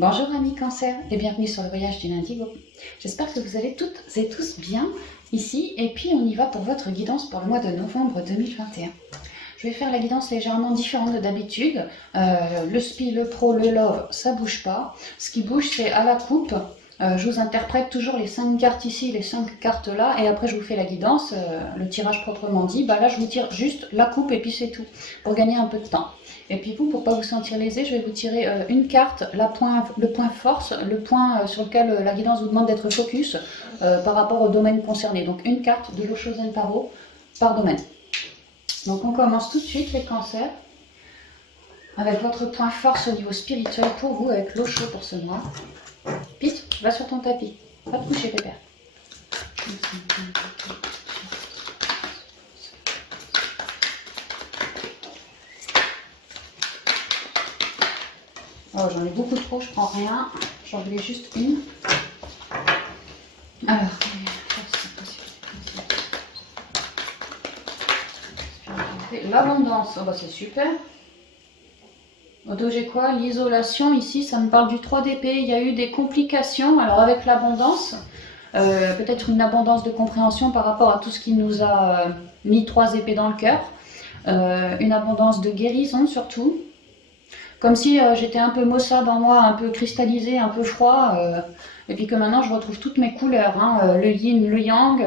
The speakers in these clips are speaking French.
Bonjour amis Cancer et bienvenue sur le voyage du Indigo. J'espère que vous allez toutes et tous bien ici et puis on y va pour votre guidance pour le mois de novembre 2021. Je vais faire la guidance légèrement différente de d'habitude. Le SPI, le Pro, le Love, ça bouge pas. Ce qui bouge c'est à la coupe. Je vous interprète toujours les 5 cartes ici, les 5 cartes là et après je vous fais la guidance, le tirage proprement dit. Là je vous tire juste la coupe et puis c'est tout pour gagner un peu de temps. Et puis vous, pour ne pas vous sentir lésé, je vais vous tirer une carte, le point force, le point sur lequel la guidance vous demande d'être focus par rapport au domaine concerné. Donc une carte de l'Oshozen Tarot par domaine. Donc on commence tout de suite les cancers avec votre point force au niveau spirituel pour vous avec l'Osho pour ce mois. Pete, va sur ton tapis. Va te coucher, pépère. Oh, j'en ai beaucoup trop, je prends rien. J'en voulais juste une. Alors, l'abondance, oh bah c'est super. Au dos, j'ai quoi? L'isolation, ici, ça me parle du 3 d'épée. Il y a eu des complications. Alors, avec l'abondance, peut-être une abondance de compréhension par rapport à tout ce qui nous a mis 3 épées dans le cœur. Une abondance de guérison, surtout. Comme si j'étais un peu maussade en moi, un peu cristallisée, un peu froid. Et puis que maintenant, je retrouve toutes mes couleurs. Le yin, le yang,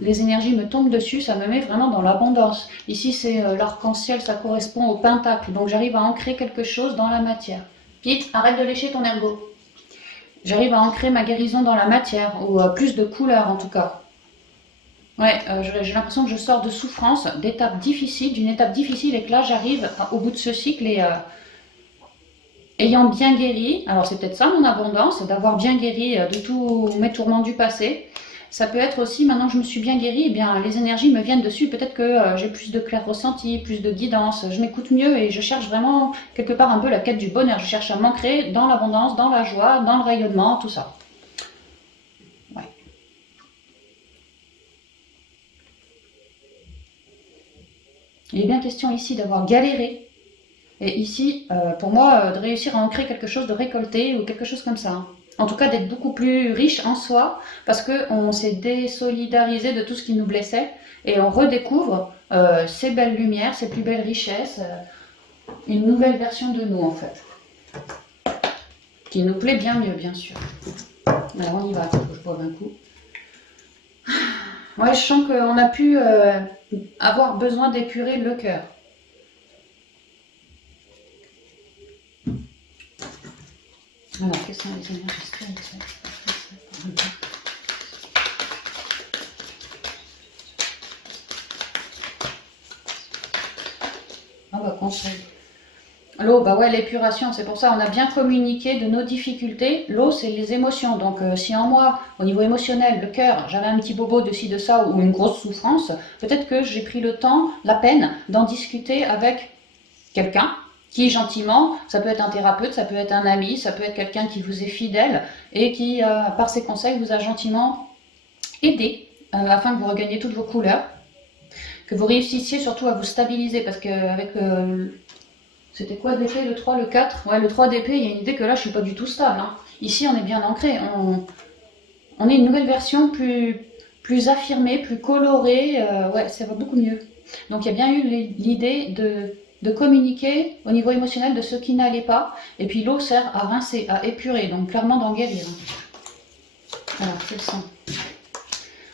les énergies me tombent dessus, ça me met vraiment dans l'abondance. Ici, c'est l'arc-en-ciel, ça correspond au pentacle. Donc j'arrive à ancrer quelque chose dans la matière. Pete, arrête de lécher ton ergot. J'arrive à ancrer ma guérison dans la matière, ou plus de couleurs en tout cas. Ouais, j'ai l'impression que je sors de souffrance, d'étapes difficiles, d'une étape difficile, et que là, j'arrive au bout de ce cycle et... ayant bien guéri, alors c'est peut-être ça mon abondance, d'avoir bien guéri de tous mes tourments du passé. Ça peut être aussi, maintenant que je me suis bien guérie, eh bien, les énergies me viennent dessus. Peut-être que j'ai plus de clair ressenti, plus de guidance, je m'écoute mieux et je cherche vraiment quelque part un peu la quête du bonheur. Je cherche à m'ancrer dans l'abondance, dans la joie, dans le rayonnement, tout ça. Ouais. Il est bien question ici d'avoir galéré. Et ici, pour moi, de réussir à ancrer quelque chose, de récolter ou quelque chose comme ça. En tout cas, d'être beaucoup plus riche en soi, parce qu'on s'est désolidarisé de tout ce qui nous blessait, et on redécouvre ces belles lumières, ces plus belles richesses, une nouvelle version de nous, en fait. Qui nous plaît bien mieux, bien sûr. Alors, on y va, il faut que je boive un coup. Ouais, je sens qu'on a pu avoir besoin d'épurer le cœur. Alors, quelles sont les énergies spirituelles? Ah bah conseil. L'eau, bah ouais, l'épuration, c'est pour ça on a bien communiqué de nos difficultés. L'eau, c'est les émotions. Donc si en moi, au niveau émotionnel, le cœur, j'avais un petit bobo de ci, de ça, ou une grosse souffrance, peut-être que j'ai pris le temps, la peine d'en discuter avec quelqu'un qui gentiment, ça peut être un thérapeute, ça peut être un ami, ça peut être quelqu'un qui vous est fidèle et qui, par ses conseils, vous a gentiment aidé afin que vous regagniez toutes vos couleurs, que vous réussissiez surtout à vous stabiliser parce qu'avec c'était quoi d'épée, le 3, le 4? Ouais, le 3 d'épée, il y a une idée que là, je suis pas du tout stable. Ici, on est bien ancré. On est une nouvelle version plus affirmée, plus colorée. Ouais, ça va beaucoup mieux. Donc, il y a bien eu l'idée de communiquer au niveau émotionnel de ce qui n'allait pas. Et puis, l'eau sert à rincer, à épurer. Donc, clairement, d'en guérir. Alors, quels sont?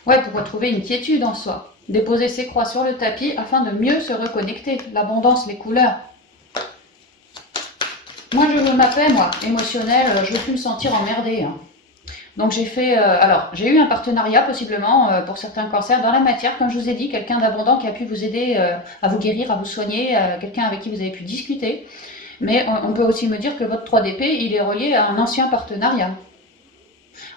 Ouais, pour retrouver une quiétude en soi. Déposer ses croix sur le tapis afin de mieux se reconnecter. L'abondance, les couleurs. Moi, je veux ma paix, moi, émotionnelle, je veux plus me sentir emmerdée. Donc j'ai fait, alors j'ai eu un partenariat possiblement pour certains cancers dans la matière, comme je vous ai dit, quelqu'un d'abondant qui a pu vous aider à vous guérir, à vous soigner, quelqu'un avec qui vous avez pu discuter. Mais on peut aussi me dire que votre 3 d'épée, il est relié à un ancien partenariat.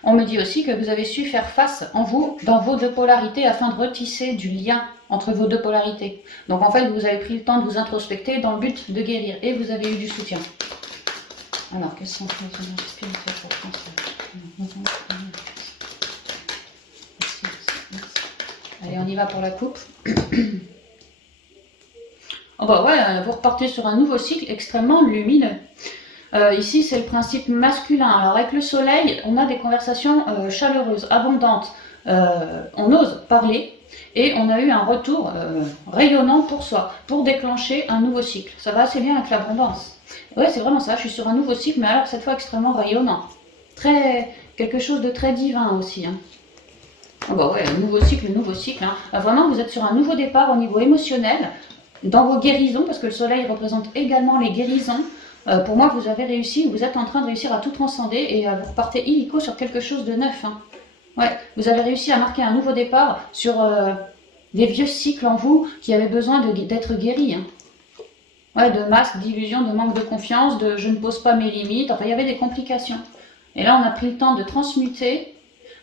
On me dit aussi que vous avez su faire face en vous, dans vos deux polarités, afin de retisser du lien entre vos deux polarités. Donc en fait, vous avez pris le temps de vous introspecter dans le but de guérir et vous avez eu du soutien. Alors, quelles sont les énergies spirituelles pour Français? Allez, on y va pour la coupe. Oh bah ouais, vous repartez sur un nouveau cycle extrêmement lumineux. Ici, c'est le principe masculin. Alors avec le soleil, on a des conversations chaleureuses, abondantes. On ose parler et on a eu un retour rayonnant pour soi, pour déclencher un nouveau cycle. Ça va assez bien avec l'abondance. Ouais, c'est vraiment ça, je suis sur un nouveau cycle, mais alors cette fois extrêmement rayonnant. Quelque chose de très divin aussi. Hein. Oh bah ouais, nouveau cycle. Hein. Vraiment, vous êtes sur un nouveau départ au niveau émotionnel, dans vos guérisons, parce que le soleil représente également les guérisons. Pour moi, vous avez réussi, vous êtes en train de réussir à tout transcender et vous repartez illico sur quelque chose de neuf. Hein. Ouais, vous avez réussi à marquer un nouveau départ sur des vieux cycles en vous qui avaient besoin d'être guéris. Hein. Ouais, de masques, d'illusions, de manque de confiance, de je ne pose pas mes limites. Enfin, il y avait des complications. Et là, on a pris le temps de transmuter,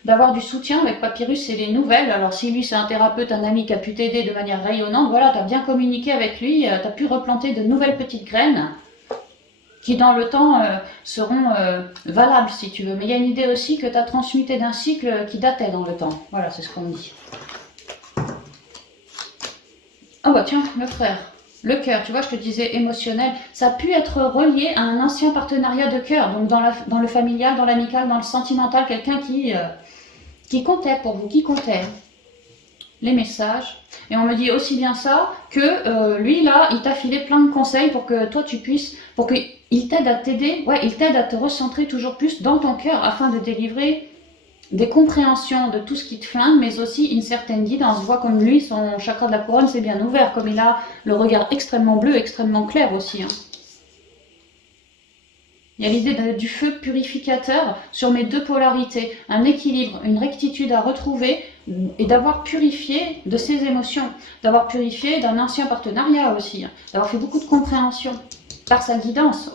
d'avoir du soutien avec Papyrus et les nouvelles. Alors si lui c'est un thérapeute, un ami qui a pu t'aider de manière rayonnante, voilà, tu as bien communiqué avec lui, tu as pu replanter de nouvelles petites graines qui dans le temps seront valables si tu veux. Mais il y a une idée aussi que tu as transmuté d'un cycle qui datait dans le temps. Voilà, c'est ce qu'on dit. Ah bah tiens, le frère. Le cœur, tu vois, je te disais émotionnel, ça a pu être relié à un ancien partenariat de cœur, donc dans le familial, dans l'amical, dans le sentimental, quelqu'un qui comptait pour vous, qui comptait les messages. Et on me dit aussi bien ça que lui là, il t'a filé plein de conseils pour que toi tu puisses, pour qu'il t'aide à t'aider, ouais, il t'aide à te recentrer toujours plus dans ton cœur afin de délivrer des compréhensions de tout ce qui te flingue, mais aussi une certaine guidance. Vois comme lui, son chakra de la couronne s'est bien ouvert, comme il a le regard extrêmement bleu, extrêmement clair aussi. Hein. Il y a l'idée du feu purificateur sur mes deux polarités, un équilibre, une rectitude à retrouver et d'avoir purifié de ses émotions, d'avoir purifié d'un ancien partenariat aussi, d'avoir fait beaucoup de compréhension par sa guidance.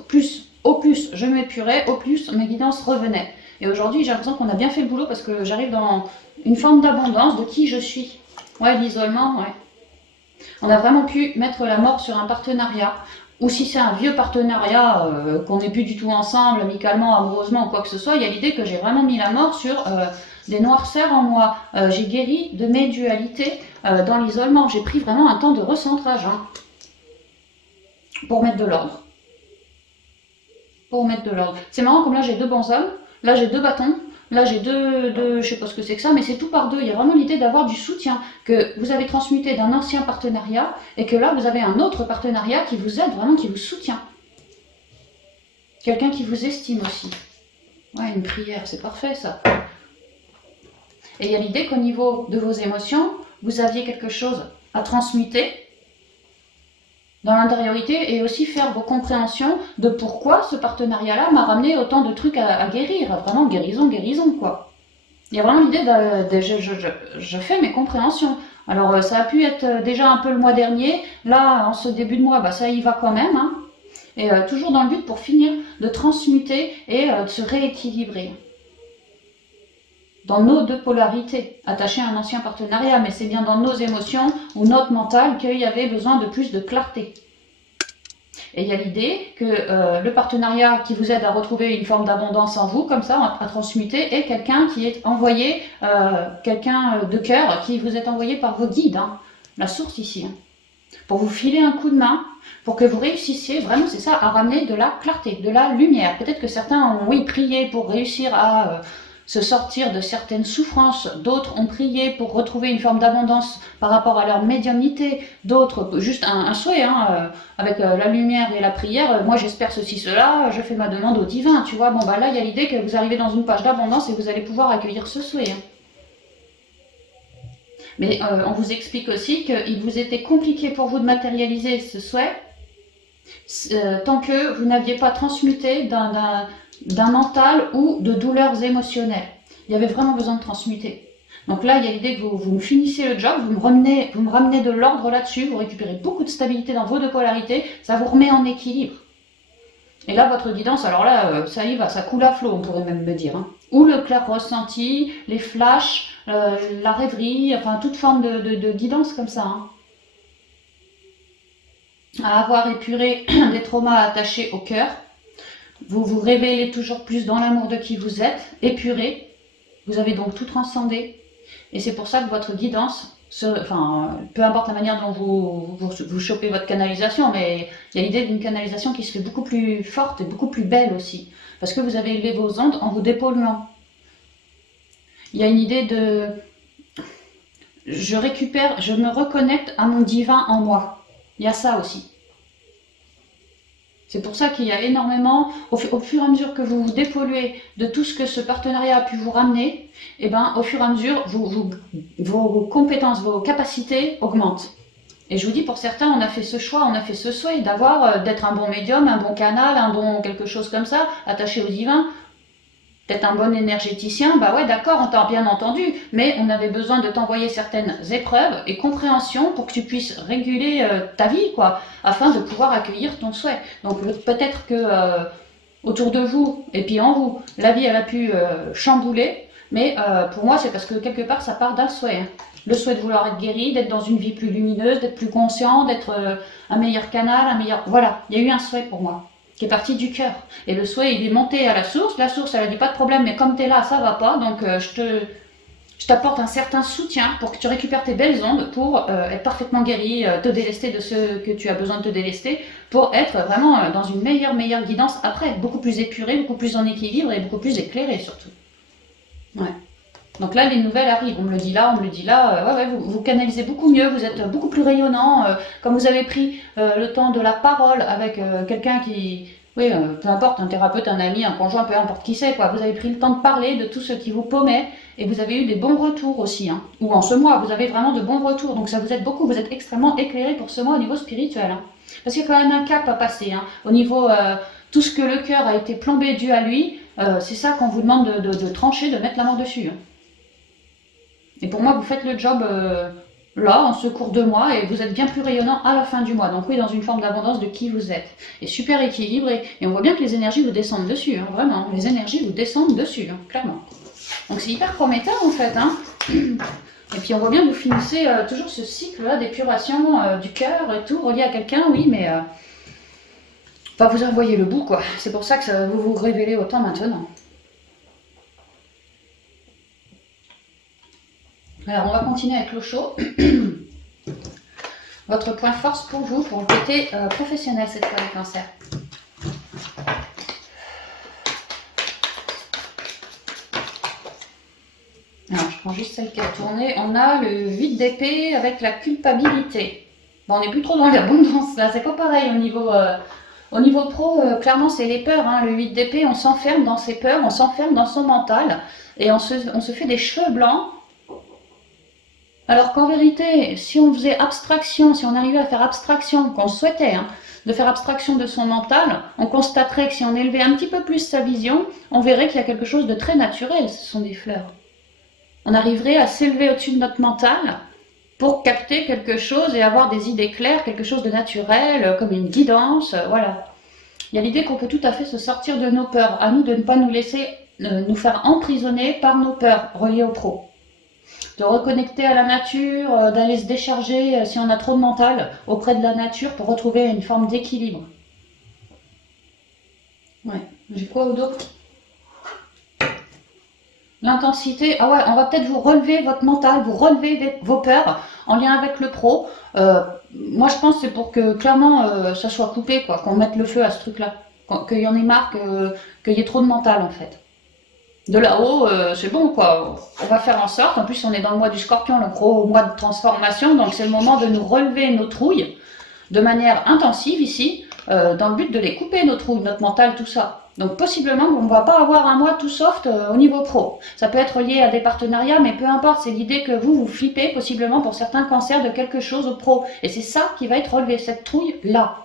Au plus je m'épurais, au plus mes guidances revenaient. Et aujourd'hui, j'ai l'impression qu'on a bien fait le boulot parce que j'arrive dans une forme d'abondance de qui je suis. Ouais, l'isolement, ouais. On a vraiment pu mettre la mort sur un partenariat. Ou si c'est un vieux partenariat, qu'on n'est plus du tout ensemble, amicalement, amoureusement ou quoi que ce soit, il y a l'idée que j'ai vraiment mis la mort sur des noirceurs en moi. J'ai guéri de mes dualités dans l'isolement. J'ai pris vraiment un temps de recentrage hein, pour mettre de l'ordre. C'est marrant comme là j'ai deux bons hommes, là j'ai deux bâtons, là j'ai deux, je sais pas ce que c'est que ça, mais c'est tout par deux. Il y a vraiment l'idée d'avoir du soutien que vous avez transmuté d'un ancien partenariat et que là vous avez un autre partenariat qui vous aide vraiment, qui vous soutient. Quelqu'un qui vous estime aussi. Ouais, une prière, c'est parfait ça. Et il y a l'idée qu'au niveau de vos émotions, vous aviez quelque chose à transmuter dans l'intériorité et aussi faire vos compréhensions de pourquoi ce partenariat-là m'a ramené autant de trucs à guérir. Vraiment guérison, quoi. Il y a vraiment l'idée de je fais mes compréhensions. Alors ça a pu être déjà un peu le mois dernier. Là, en ce début de mois, bah, ça y va quand même. Hein. Et toujours dans le but pour finir de transmuter et de se rééquilibrer. Dans nos deux polarités, attachées à un ancien partenariat, mais c'est bien dans nos émotions ou notre mental qu'il y avait besoin de plus de clarté. Et il y a l'idée que le partenariat qui vous aide à retrouver une forme d'abondance en vous, comme ça, à transmuter, est quelqu'un qui est envoyé, quelqu'un de cœur, qui vous est envoyé par vos guides, hein, la source ici, hein, pour vous filer un coup de main, pour que vous réussissiez, vraiment c'est ça, à ramener de la clarté, de la lumière. Peut-être que certains ont, oui, prié pour réussir à se sortir de certaines souffrances, d'autres ont prié pour retrouver une forme d'abondance par rapport à leur médiumnité, d'autres juste un souhait, hein, avec la lumière et la prière, moi j'espère ceci, cela, je fais ma demande au divin, tu vois, bon bah là il y a l'idée que vous arrivez dans une page d'abondance et vous allez pouvoir accueillir ce souhait. Hein. Mais on vous explique aussi qu'il vous était compliqué pour vous de matérialiser ce souhait tant que vous n'aviez pas transmuté d'un mental ou de douleurs émotionnelles. Il y avait vraiment besoin de transmuter. Donc là, il y a l'idée que vous me finissez le job, vous me ramenez de l'ordre là-dessus, vous récupérez beaucoup de stabilité dans vos deux polarités, ça vous remet en équilibre. Et là, votre guidance, alors là, ça y va, ça coule à flot, on pourrait même me dire. Hein. Ou le clair ressenti, les flashs, la rêverie, enfin toute forme de guidance comme ça. Hein. À avoir épuré des traumas attachés au cœur, vous vous révélez toujours plus dans l'amour de qui vous êtes, épuré, vous avez donc tout transcendé, et c'est pour ça que votre guidance enfin, peu importe la manière dont vous chopez votre canalisation, mais il y a l'idée d'une canalisation qui se fait beaucoup plus forte et beaucoup plus belle aussi. Parce que vous avez élevé vos ondes en vous dépolluant. Il y a une idée de... je me reconnecte à mon divin en moi. Il y a ça aussi. C'est pour ça qu'il y a énormément, au fur et à mesure que vous vous dépolluez de tout ce que ce partenariat a pu vous ramener, et ben, au fur et à mesure, vos compétences, vos capacités augmentent. Et je vous dis, pour certains, on a fait ce choix, on a fait ce souhait d'avoir, d'être un bon médium, un bon canal, un bon quelque chose comme ça, attaché au divin. Peut-être un bon énergéticien, bah ouais d'accord, on t'a bien entendu, mais on avait besoin de t'envoyer certaines épreuves et compréhensions pour que tu puisses réguler ta vie, quoi, afin de pouvoir accueillir ton souhait. Donc peut-être que autour de vous, et puis en vous, la vie elle a pu chambouler, mais pour moi c'est parce que quelque part ça part d'un souhait. Hein. Le souhait de vouloir être guéri, d'être dans une vie plus lumineuse, d'être plus conscient, d'être un meilleur canal, un meilleur... Voilà, il y a eu un souhait pour moi qui est parti du cœur. Et le souhait, il est monté à la source. La source, elle a dit pas de problème, mais comme tu es là, ça va pas. Donc, je t'apporte un certain soutien pour que tu récupères tes belles ondes pour être parfaitement guéri, te délester de ce que tu as besoin de te délester, pour être vraiment dans une meilleure guidance après, beaucoup plus épurée, beaucoup plus en équilibre et beaucoup plus éclairée surtout. Ouais. Donc là, les nouvelles arrivent, on me le dit là, ouais, vous canalisez beaucoup mieux, vous êtes beaucoup plus rayonnant, comme vous avez pris le temps de la parole avec quelqu'un qui, oui, peu importe, un thérapeute, un ami, un conjoint, peu importe qui c'est, quoi, vous avez pris le temps de parler de tout ce qui vous paumait, et vous avez eu des bons retours aussi, hein. Ou en ce mois, vous avez vraiment de bons retours, donc ça vous aide beaucoup, vous êtes extrêmement éclairé pour ce mois au niveau spirituel, hein. Parce qu'il y a quand même un cap à passer, hein, au niveau tout ce que le cœur a été plombé dû à lui, c'est ça qu'on vous demande de trancher, de mettre la main dessus, hein. Et pour moi, vous faites le job là, en ce cours de mois, et vous êtes bien plus rayonnant à la fin du mois. Donc oui, dans une forme d'abondance de qui vous êtes. Et super équilibré. Et on voit bien que les énergies vous descendent dessus, hein, vraiment. Les énergies vous descendent dessus, hein, clairement. Donc c'est hyper prometteur en fait. Hein. Et puis on voit bien que vous finissez toujours ce cycle-là d'épuration du cœur et tout, relié à quelqu'un, oui, mais... Enfin, vous en voyez le bout, quoi. C'est pour ça que vous vous révélez autant maintenant. Alors, on va continuer avec l'eau chaude. Votre point force pour vous, pour le côté professionnel cette fois, les cancers. Alors, je prends juste celle qui a tourné. On a le 8 d'épée avec la culpabilité. Bon, on n'est plus trop dans l'abondance là, c'est pas pareil au niveau pro, clairement c'est les peurs. Hein. Le 8 d'épée, on s'enferme dans ses peurs, on s'enferme dans son mental et on se fait des cheveux blancs. Alors qu'en vérité, si on faisait abstraction, si on arrivait à faire abstraction, qu'on souhaitait, hein, de faire abstraction de son mental, on constaterait que si on élevait un petit peu plus sa vision, on verrait qu'il y a quelque chose de très naturel, ce sont des fleurs. On arriverait à s'élever au-dessus de notre mental pour capter quelque chose et avoir des idées claires, quelque chose de naturel, comme une guidance, voilà. Il y a l'idée qu'on peut tout à fait se sortir de nos peurs, à nous de ne pas nous laisser nous faire emprisonner par nos peurs reliées au pro. De reconnecter à la nature, d'aller se décharger si on a trop de mental auprès de la nature pour retrouver une forme d'équilibre. Ouais, j'ai quoi d'autre? L'intensité, ah ouais, on va peut-être vous relever votre mental, vous relever vos peurs en lien avec le pro. Moi je pense que c'est pour que clairement ça soit coupé, quoi, qu'on mette le feu à ce truc-là. Qu'il y en ait marre, qu'il y ait trop de mental en fait. De là-haut, c'est bon quoi, on va faire en sorte, en plus on est dans le mois du scorpion, le gros mois de transformation, donc c'est le moment de nous relever nos trouilles de manière intensive ici, dans le but de les couper nos trouilles, notre mental, tout ça. Donc possiblement on ne va pas avoir un mois tout soft au niveau pro. Ça peut être lié à des partenariats, mais peu importe, c'est l'idée que vous flippez possiblement pour certains cancers de quelque chose au pro. Et c'est ça qui va être relevé, cette trouille-là.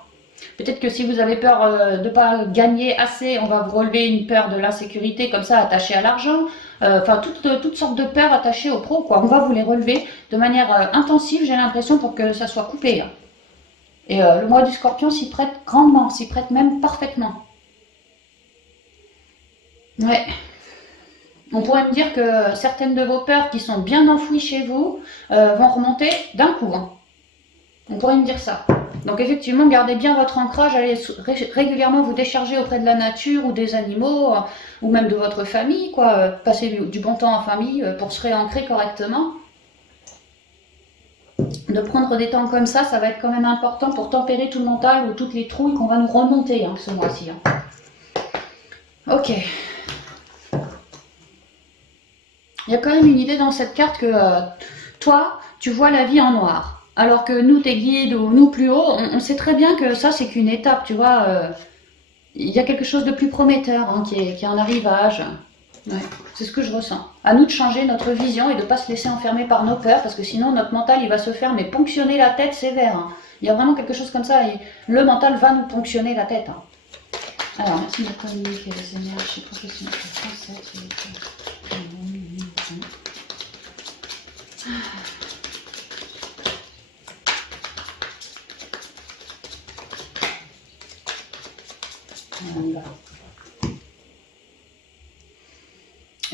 Peut-être que si vous avez peur de ne pas gagner assez, on va vous relever une peur de l'insécurité comme ça attachée à l'argent. Enfin, toutes sortes de peurs attachées au pro, quoi. On va vous les relever de manière intensive, j'ai l'impression, pour que ça soit coupé. Hein. Et le mois du scorpion s'y prête grandement, s'y prête même parfaitement. Ouais. On pourrait me dire que certaines de vos peurs qui sont bien enfouies chez vous vont remonter d'un coup. Hein. On pourrait me dire ça. Donc effectivement, gardez bien votre ancrage, allez régulièrement vous décharger auprès de la nature ou des animaux, ou même de votre famille, quoi. Passez du bon temps en famille pour se réancrer correctement. de prendre des temps comme ça va être quand même important pour tempérer tout le mental ou toutes les trouilles qu'on va nous remonter ce mois-ci. Ok. Il y a quand même une idée dans cette carte que toi, tu vois la vie en noir. Alors que nous, tes guides ou nous plus haut, on sait très bien que ça, c'est qu'une étape, tu vois. Il y a quelque chose de plus prometteur qui est en arrivage. Ouais, c'est ce que je ressens. À nous de changer notre vision et de ne pas se laisser enfermer par nos peurs, parce que sinon notre mental il va se faire mais ponctionner la tête sévère. Il y a vraiment quelque chose comme ça et le mental va nous ponctionner la tête. Alors, merci de communiquer les énergies professionnelles françaises. Voilà.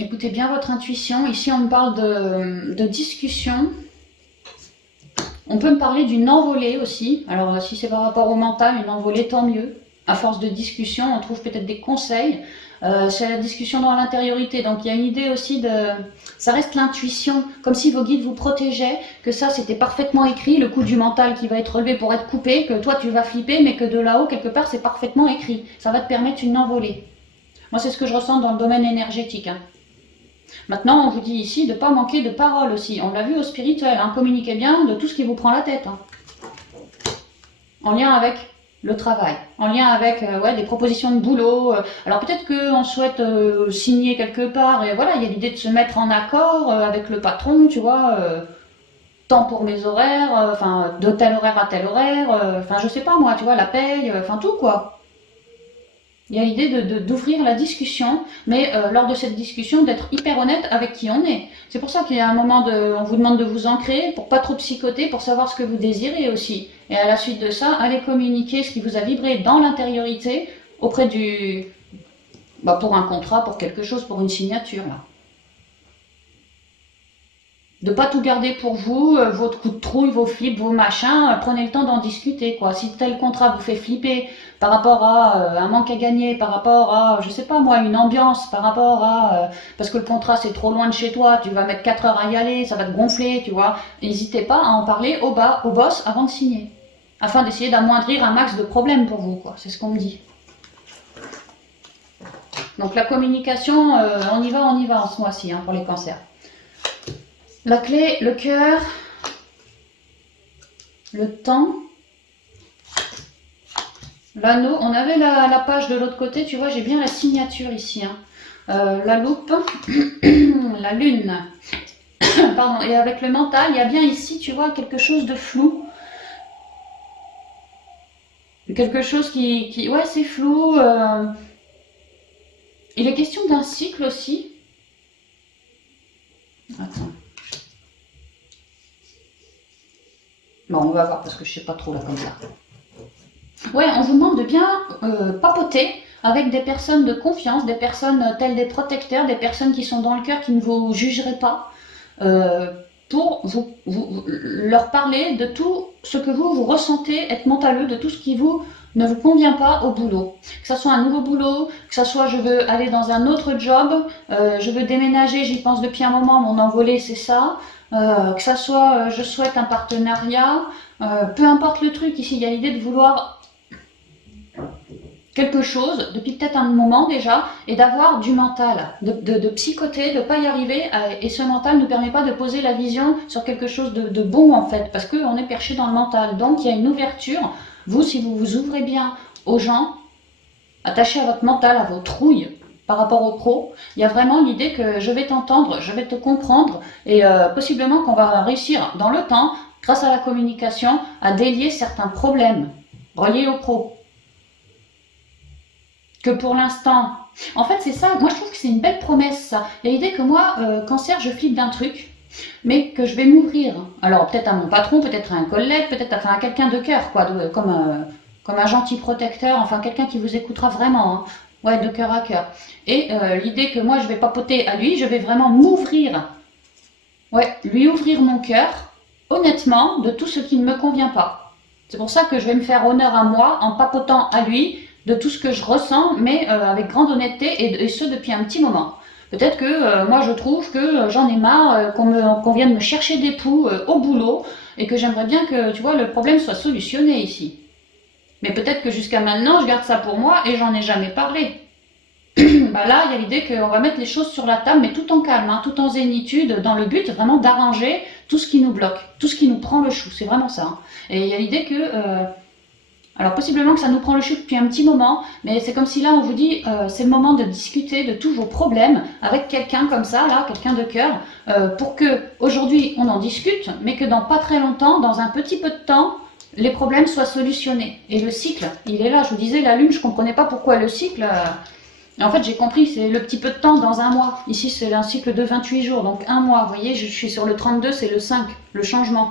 Écoutez bien votre intuition. Ici, on me parle de discussion. On peut me parler d'une envolée aussi. Alors, si c'est par rapport au mental, une envolée, tant mieux. À force de discussion, on trouve peut-être des conseils. C'est la discussion dans l'intériorité. Donc, il y a une idée aussi de... Ça reste l'intuition, comme si vos guides vous protégeaient, que ça, c'était parfaitement écrit, le coup du mental qui va être relevé pour être coupé, que toi, tu vas flipper, mais que de là-haut, quelque part, c'est parfaitement écrit. Ça va te permettre une envolée. Moi, c'est ce que je ressens dans le domaine énergétique. Maintenant, on vous dit ici de ne pas manquer de paroles aussi. On l'a vu au spirituel, communiquez bien de tout ce qui vous prend la tête. En lien avec le travail, en lien avec des propositions de boulot. Alors peut-être qu'on souhaite signer quelque part, et voilà, il y a l'idée de se mettre en accord avec le patron, tu vois, tant pour mes horaires, de tel horaire à tel horaire, je sais pas moi, tu vois, la paye, tout quoi. Il y a l'idée d'ouvrir la discussion, mais lors de cette discussion, d'être hyper honnête avec qui on est. C'est pour ça qu'il y a un moment, on vous demande de vous ancrer, pour pas trop psychoter, pour savoir ce que vous désirez aussi. Et à la suite de ça, allez communiquer ce qui vous a vibré dans l'intériorité auprès pour un contrat, pour quelque chose, pour une signature, là. De pas tout garder pour vous, votre coup de trouille, vos flips, vos machins, prenez le temps d'en discuter, quoi. Si tel contrat vous fait flipper par rapport à un manque à gagner, par rapport à, je sais pas moi, une ambiance, par rapport à, parce que le contrat c'est trop loin de chez toi, tu vas mettre 4 heures à y aller, ça va te gonfler, tu vois. N'hésitez pas à en parler au boss avant de signer, afin d'essayer d'amoindrir un max de problèmes pour vous, quoi. C'est ce qu'on me dit. Donc la communication, on y va en ce mois-ci, pour les cancers. La clé, le cœur, le temps, l'anneau. On avait la page de l'autre côté, tu vois, j'ai bien la signature ici. La loupe, la lune. Pardon, et avec le mental, il y a bien ici, tu vois, quelque chose de flou. Quelque chose qui ouais, c'est flou. Il est question d'un cycle aussi. Attends. Bon, on va voir parce que je sais pas trop là comme ça. Ouais, on vous demande de bien papoter avec des personnes de confiance, des personnes telles des protecteurs, des personnes qui sont dans le cœur, qui ne vous jugeraient pas, pour leur parler de tout ce que vous ressentez être mentaleux, de tout ce qui ne vous convient pas au boulot. Que ça soit un nouveau boulot, que ça soit je veux aller dans un autre job, je veux déménager, j'y pense depuis un moment, mon envolée c'est ça. Que ça soit je souhaite un partenariat, peu importe le truc, ici il y a l'idée de vouloir quelque chose depuis peut-être un moment déjà et d'avoir du mental, de psychoter, de ne pas y arriver et ce mental ne nous permet pas de poser la vision sur quelque chose de bon en fait parce qu'on est perché dans le mental. Donc il y a une ouverture, vous si vous vous ouvrez bien aux gens, attachés à votre mental, à vos trouilles, par rapport au pro, il y a vraiment l'idée que je vais t'entendre, je vais te comprendre et possiblement qu'on va réussir dans le temps, grâce à la communication, à délier certains problèmes reliés au pro. Que pour l'instant, en fait c'est ça, moi je trouve que c'est une belle promesse ça. Il y a l'idée que moi, cancer, je flippe d'un truc, mais que je vais m'ouvrir. Alors peut-être à mon patron, peut-être à un collègue, peut-être à quelqu'un de cœur, quoi, comme un gentil protecteur, enfin quelqu'un qui vous écoutera vraiment. Ouais, de cœur à cœur. Et l'idée que moi je vais papoter à lui, je vais vraiment m'ouvrir. Ouais, lui ouvrir mon cœur, honnêtement, de tout ce qui ne me convient pas. C'est pour ça que je vais me faire honneur à moi en papotant à lui de tout ce que je ressens, mais avec grande honnêteté et ce depuis un petit moment. Peut-être que moi je trouve que j'en ai marre qu'on vienne me chercher des poux au boulot et que j'aimerais bien que, tu vois, le problème soit solutionné ici. Mais peut-être que jusqu'à maintenant, je garde ça pour moi et j'en ai jamais parlé. Bah là, il y a l'idée qu'on va mettre les choses sur la table, mais tout en calme, hein, tout en zénitude, dans le but vraiment d'arranger tout ce qui nous bloque, tout ce qui nous prend le chou. C'est vraiment ça. Hein. Et il y a l'idée que alors possiblement que ça nous prend le chute depuis un petit moment, mais c'est comme si là on vous dit c'est le moment de discuter de tous vos problèmes avec quelqu'un comme ça, là, quelqu'un de cœur, pour que aujourd'hui on en discute, mais que dans pas très longtemps, dans un petit peu de temps, les problèmes soient solutionnés. Et le cycle, il est là. Je vous disais la lune, je comprenais pas pourquoi le cycle. En fait, j'ai compris, c'est le petit peu de temps dans un mois. Ici, c'est un cycle de 28 jours, donc un mois. Vous voyez, je suis sur le 32, c'est le 5, le changement.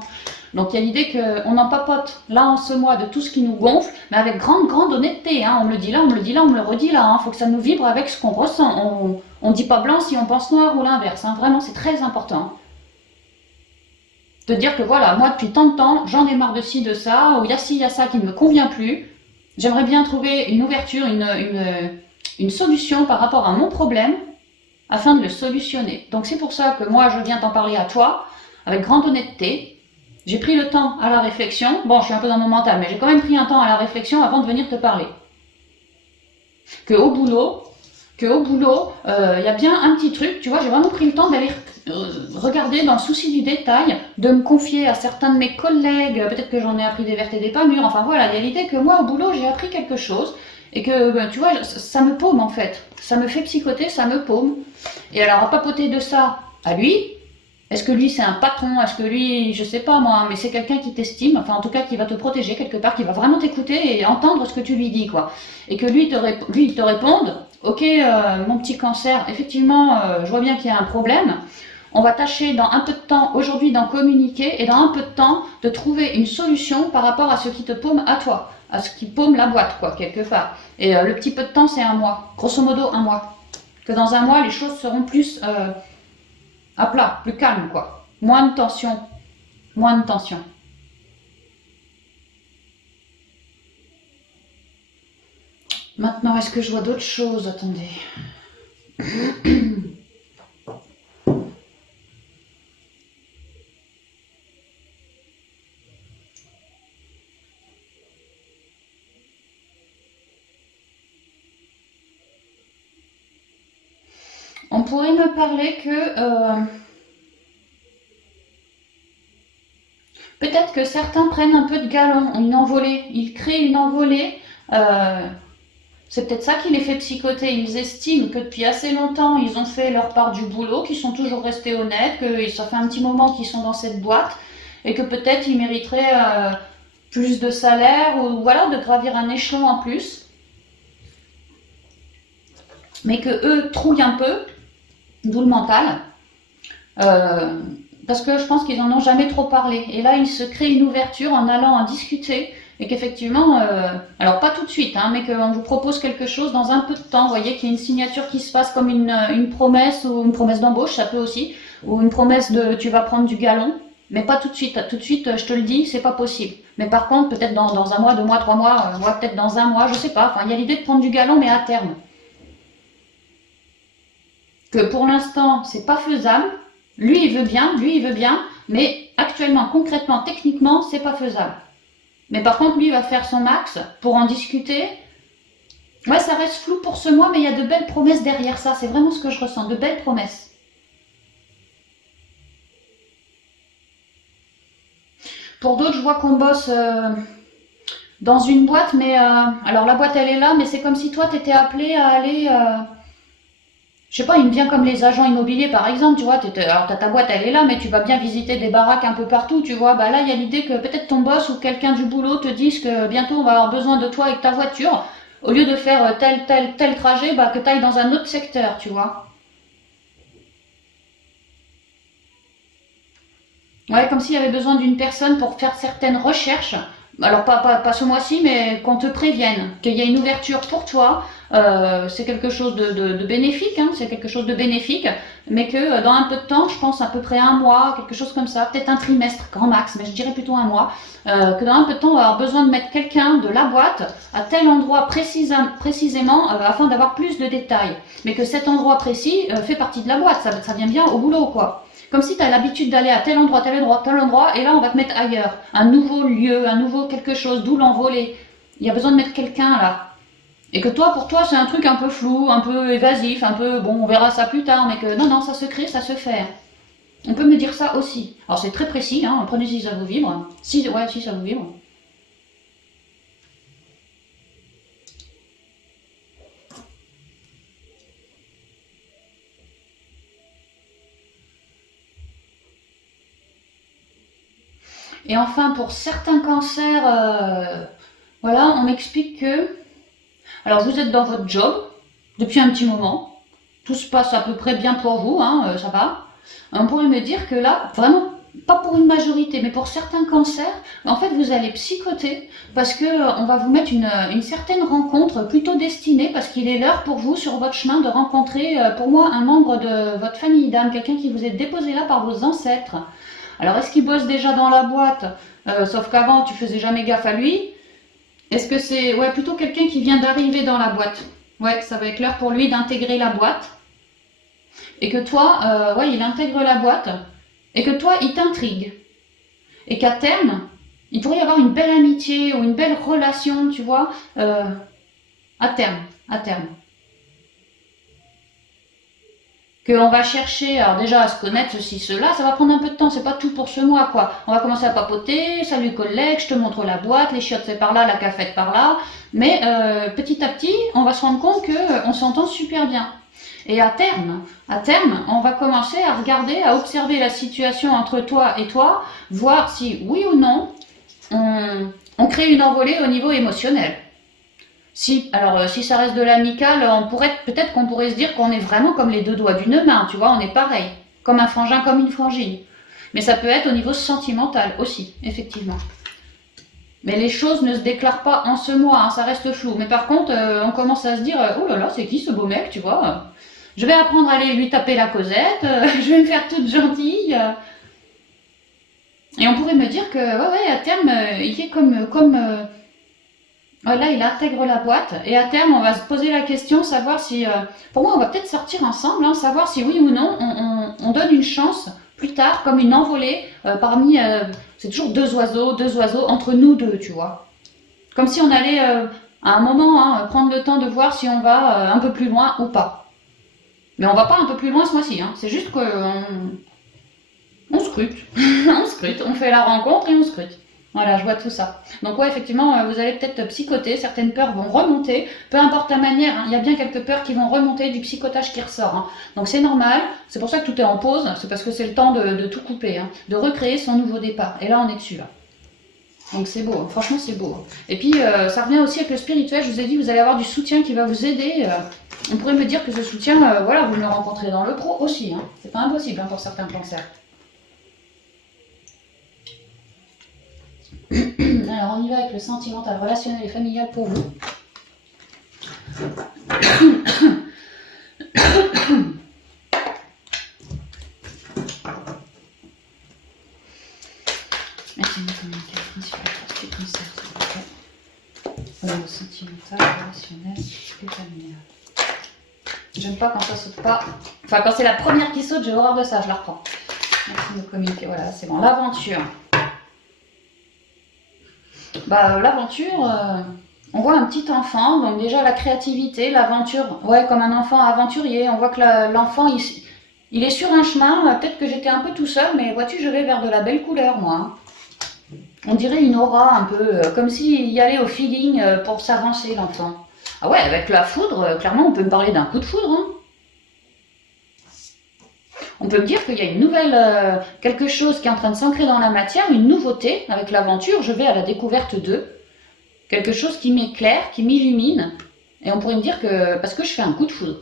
Donc il y a l'idée qu'on en papote là en ce mois de tout ce qui nous gonfle, mais avec grande honnêteté. Hein. On me le dit là, on me le dit là, on me le redit là. Il faut que ça nous vibre avec ce qu'on ressent. On ne dit pas blanc si on pense noir ou l'inverse. Hein. Vraiment, c'est très important. De dire que voilà, moi depuis tant de temps, j'en ai marre de ci, de ça, ou il y a ci, il y a ça qui ne me convient plus. J'aimerais bien trouver une ouverture, une solution par rapport à mon problème afin de le solutionner. Donc c'est pour ça que moi je viens t'en parler à toi avec grande honnêteté. J'ai pris le temps à la réflexion. Bon, je suis un peu dans mon mental, mais j'ai quand même pris un temps à la réflexion avant de venir te parler. Qu'au boulot, il y a bien un petit truc, tu vois, j'ai vraiment pris le temps d'aller regarder dans le souci du détail, de me confier à certains de mes collègues, peut-être que j'en ai appris des vertes et des pas mûres, enfin voilà, il y a l'idée que moi au boulot j'ai appris quelque chose, et que, tu vois, ça me paume en fait, ça me fait psychoter, ça me paume, et alors à papoter de ça à lui, est-ce que lui c'est un patron, est-ce que lui, je sais pas moi, mais c'est quelqu'un qui t'estime, enfin en tout cas qui va te protéger quelque part, qui va vraiment t'écouter et entendre ce que tu lui dis quoi, et que lui il te réponde, ok mon petit cancer, effectivement je vois bien qu'il y a un problème, on va tâcher dans un peu de temps aujourd'hui d'en communiquer et dans un peu de temps de trouver une solution par rapport à ce qui te paume à toi, à ce qui paume la boîte quoi quelque part. Et le petit peu de temps c'est un mois, grosso modo un mois. Que dans un mois les choses seront plus à plat, plus calme quoi. Moins de tension, moins de tension. Maintenant, est-ce que je vois d'autres choses? Attendez. On pourrait me parler que peut-être que certains prennent un peu de galon, une envolée. Ils créent une envolée. C'est peut-être ça qui les fait psychoter. Ils estiment que depuis assez longtemps, ils ont fait leur part du boulot, qu'ils sont toujours restés honnêtes, que ça fait un petit moment qu'ils sont dans cette boîte et que peut-être ils mériteraient plus de salaire ou voilà, de gravir un échelon en plus. Mais que eux trouillent un peu, d'où le mental. Parce que je pense qu'ils en ont jamais trop parlé. Et là, ils se créent une ouverture en allant en discuter et qu'effectivement, alors pas tout de suite, hein, mais qu'on vous propose quelque chose dans un peu de temps. Vous voyez qu'il y a une signature qui se passe comme une promesse ou une promesse d'embauche, ça peut aussi, ou une promesse de tu vas prendre du galon, mais pas tout de suite. Tout de suite, je te le dis, c'est pas possible. Mais par contre, peut-être dans un mois, 2 mois, 3 mois, peut-être dans un mois, je sais pas. Enfin, il y a l'idée de prendre du galon, mais à terme. Que pour l'instant, c'est pas faisable. Lui, il veut bien, mais actuellement, concrètement, techniquement, c'est pas faisable. Mais par contre, lui, il va faire son max pour en discuter. Ouais, ça reste flou pour ce mois, mais il y a de belles promesses derrière ça. C'est vraiment ce que je ressens, de belles promesses. Pour d'autres, je vois qu'on bosse dans une boîte, mais alors la boîte, elle est là, mais c'est comme si toi, t'étais appelé à aller je sais pas, il me vient comme les agents immobiliers par exemple, tu vois, alors ta boîte elle est là, mais tu vas bien visiter des baraques un peu partout, tu vois, bah là il y a l'idée que peut-être ton boss ou quelqu'un du boulot te dise que bientôt on va avoir besoin de toi avec ta voiture, au lieu de faire tel trajet, bah que tu ailles dans un autre secteur, tu vois. Ouais, comme s'il y avait besoin d'une personne pour faire certaines recherches Alors pas ce mois-ci, mais qu'on te prévienne qu'il y a une ouverture pour toi, c'est quelque chose de bénéfique, hein, c'est quelque chose de bénéfique, mais que dans un peu de temps, je pense à peu près un mois, quelque chose comme ça, peut-être un trimestre, grand max, mais je dirais plutôt un mois, que dans un peu de temps, on va avoir besoin de mettre quelqu'un de la boîte à tel endroit précisément, afin d'avoir plus de détails, mais que cet endroit précis fait partie de la boîte, ça vient bien au boulot, quoi. Comme si tu as l'habitude d'aller à tel endroit, tel endroit, tel endroit, et là on va te mettre ailleurs. Un nouveau lieu, un nouveau quelque chose, d'où l'envolée. Il y a besoin de mettre quelqu'un là. Et que toi, pour toi, c'est un truc un peu flou, un peu évasif, un peu, bon, on verra ça plus tard, mais que non, non, ça se crée, ça se fait. On peut me dire ça aussi. Alors c'est très précis, hein, prenez si ça vous vibre. Si, ouais, si ça vous vibre. Et enfin, pour certains cancers, voilà, on m'explique que alors vous êtes dans votre job depuis un petit moment, tout se passe à peu près bien pour vous, hein, ça va. On pourrait me dire que là, vraiment, pas pour une majorité, mais pour certains cancers, en fait vous allez psychoter parce que on va vous mettre une certaine rencontre plutôt destinée parce qu'il est l'heure pour vous sur votre chemin de rencontrer, pour moi, un membre de votre famille d'âme, quelqu'un qui vous est déposé là par vos ancêtres. Alors est-ce qu'il bosse déjà dans la boîte, sauf qu'avant tu faisais jamais gaffe à lui? Est-ce que c'est ouais, plutôt quelqu'un qui vient d'arriver dans la boîte? Ouais, ça va être l'heure pour lui d'intégrer la boîte. Et que toi, ouais, il intègre la boîte. Et que toi, il t'intrigue. Et qu'à terme, il pourrait y avoir une belle amitié ou une belle relation, tu vois, à terme, à terme. Qu'on va chercher, alors déjà à se connaître, ceci, cela, ça va prendre un peu de temps, c'est pas tout pour ce mois, quoi. On va commencer à papoter, salut collègue, je te montre la boîte, les chiottes c'est par là, la cafette par là, mais petit à petit, on va se rendre compte que on s'entend super bien. Et à terme, on va commencer à regarder, à observer la situation entre toi et toi, voir si, oui ou non, on crée une envolée au niveau émotionnel. Si, alors si ça reste de l'amical, on pourrait peut-être qu'on pourrait se dire qu'on est vraiment comme les deux doigts d'une main, tu vois, on est pareil, comme un frangin, comme une frangine. Mais ça peut être au niveau sentimental aussi, effectivement. Mais les choses ne se déclarent pas en ce mois, hein, ça reste flou. Mais par contre, on commence à se dire, oh là là, c'est qui ce beau mec, tu vois? Je vais apprendre à aller lui taper la causette, je vais me faire toute gentille. Et on pourrait me dire que, ouais, ouais, à terme, il est là, il intègre la boîte et à terme, on va se poser la question, savoir si, pour moi, on va peut-être sortir ensemble, hein, savoir si oui ou non, on donne une chance plus tard, comme une envolée parmi, c'est toujours deux oiseaux entre nous deux, tu vois. Comme si on allait à un moment hein, prendre le temps de voir si on va un peu plus loin ou pas. Mais on va pas un peu plus loin ce mois-ci, hein. C'est juste qu'on on scrute, on scrute, on fait la rencontre et on scrute. Voilà, je vois tout ça. Donc ouais, effectivement, vous allez peut-être psychoter, certaines peurs vont remonter, peu importe la manière, hein, il y a bien quelques peurs qui vont remonter du psychotage qui ressort. Hein. Donc c'est normal, c'est pour ça que tout est en pause, c'est parce que c'est le temps de tout couper, hein, de recréer son nouveau départ. Et là, on est dessus, là. Donc c'est beau, hein. Franchement c'est beau. Et puis ça revient aussi avec le spirituel, je vous ai dit, vous allez avoir du soutien qui va vous aider. On pourrait me dire que ce soutien, voilà, vous le rencontrez dans le pro aussi. Hein. C'est pas impossible hein, pour certains cancers. Alors on y va avec le sentimental, relationnel et familial pour vous. Merci de communiquer principal du cancer, s'il vous plaît. Le sentimental, relationnel et familial. J'aime pas quand ça saute pas. Enfin, quand c'est la première qui saute, j'ai horreur de ça, je la reprends. Merci de communiquer, voilà, c'est bon. L'aventure. Bah, l'aventure, on voit un petit enfant, donc déjà la créativité, l'aventure, ouais, comme un enfant aventurier. On voit que l'enfant, il est sur un chemin. Peut-être que j'étais un peu tout seul, mais vois-tu, je vais vers de la belle couleur, moi. On dirait une aura un peu, comme s'il y allait au feeling pour s'avancer, l'enfant. Ah ouais, avec la foudre, clairement, on peut me parler d'un coup de foudre. Hein. On peut me dire qu'il y a une nouvelle, quelque chose qui est en train de s'ancrer dans la matière, une nouveauté avec l'aventure. Je vais à la découverte d'eux. Quelque chose qui m'éclaire, qui m'illumine. Et on pourrait me dire que, parce que je fais un coup de foudre.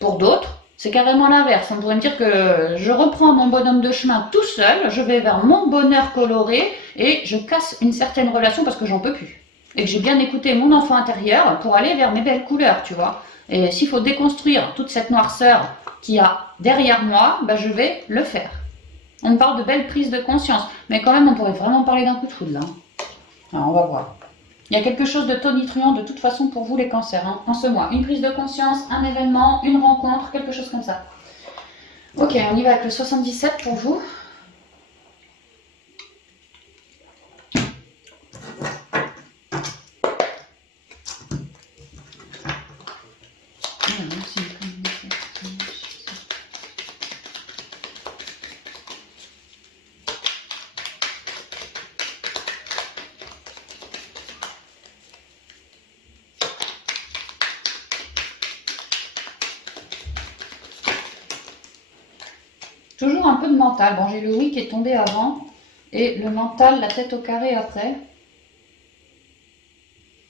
Pour d'autres, C'est carrément l'inverse. On pourrait me dire que je reprends mon bonhomme de chemin tout seul, je vais vers mon bonheur coloré et je casse une certaine relation parce que j'en peux plus. Et que j'ai bien écouté mon enfant intérieur pour aller vers mes belles couleurs, tu vois. Et s'il faut déconstruire toute cette noirceur qu'il y a derrière moi, bah je vais le faire. On me parle de belles prises de conscience, mais quand même on pourrait vraiment parler d'un coup de foudre là. Alors on va voir. Il y a quelque chose de tonitruant de toute façon pour vous les cancers, hein, en ce mois. Une prise de conscience, un événement, une rencontre, quelque chose comme ça. Ok, on y va avec le 77 pour vous. Toujours un peu de mental. Bon, j'ai le oui qui est tombé avant et le mental, la tête au carré après.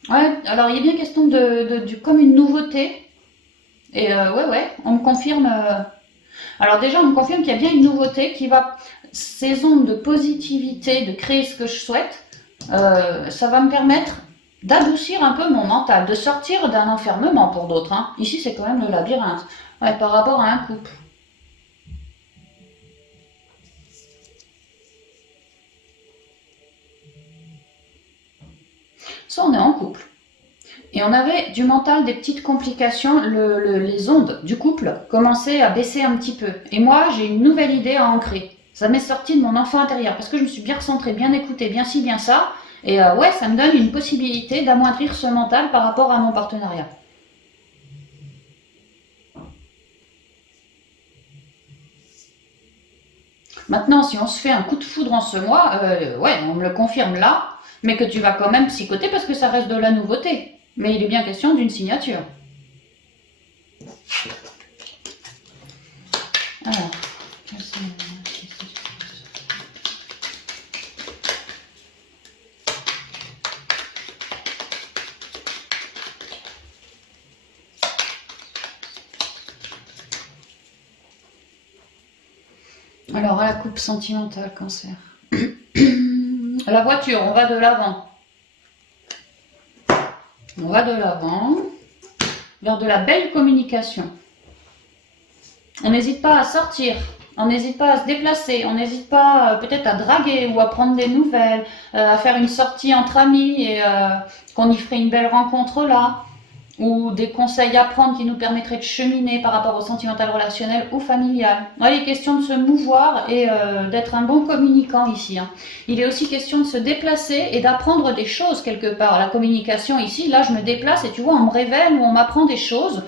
Ouais, alors il est bien question comme une nouveauté. Et ouais, on me confirme. Alors déjà, on me confirme qu'il y a bien une nouveauté qui va, ces ondes de positivité, de créer ce que je souhaite, ça va me permettre d'adoucir un peu mon mental, de sortir d'un enfermement pour d'autres. Hein. Ici, c'est quand même le labyrinthe, ouais, par rapport à un couple. Ça, on est en couple. Et on avait du mental, des petites complications, les ondes du couple commençaient à baisser un petit peu. Et moi, j'ai une nouvelle idée à ancrer. Ça m'est sorti de mon enfant intérieur, parce que je me suis bien recentrée, bien écoutée, bien ci, bien ça. Et ouais, ça me donne une possibilité d'amoindrir ce mental par rapport à mon partenariat. Maintenant, si on se fait un coup de foudre en ce mois, ouais, on me le confirme là, mais que tu vas quand même psychoter parce que ça reste de la nouveauté. Mais il est bien question d'une signature. Alors, alors, à la coupe sentimentale, cancer. La voiture, on va de l'avant. On va de l'avant vers de la belle communication. On n'hésite pas à sortir, on n'hésite pas à se déplacer, on n'hésite pas peut-être à draguer ou à prendre des nouvelles, à faire une sortie entre amis et qu'on y ferait une belle rencontre là, ou des conseils à prendre qui nous permettraient de cheminer par rapport au sentimental relationnel ou familial. Ouais, il est question de se mouvoir et d'être un bon communicant ici. Hein. Il est aussi question de se déplacer et d'apprendre des choses quelque part. La communication ici, là je me déplace et tu vois, on me révèle ou on m'apprend des choses.